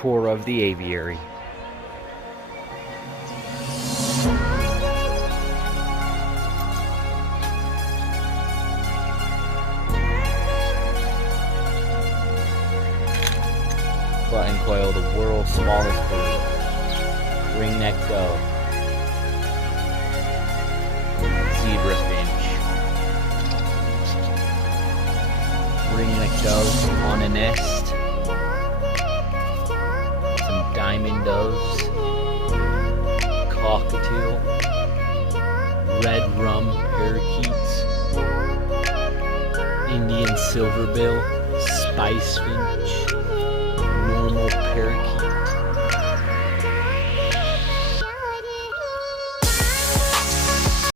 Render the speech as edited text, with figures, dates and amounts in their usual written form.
tour of the aviary. Button quail, the world's smallest bird. Ringneck dove. Zebra finch. Ringneck dove on a nest. Some diamond doves. Cockatiel. Red rum parakeets. Indian silverbill. Spice finch. Normal parakeet.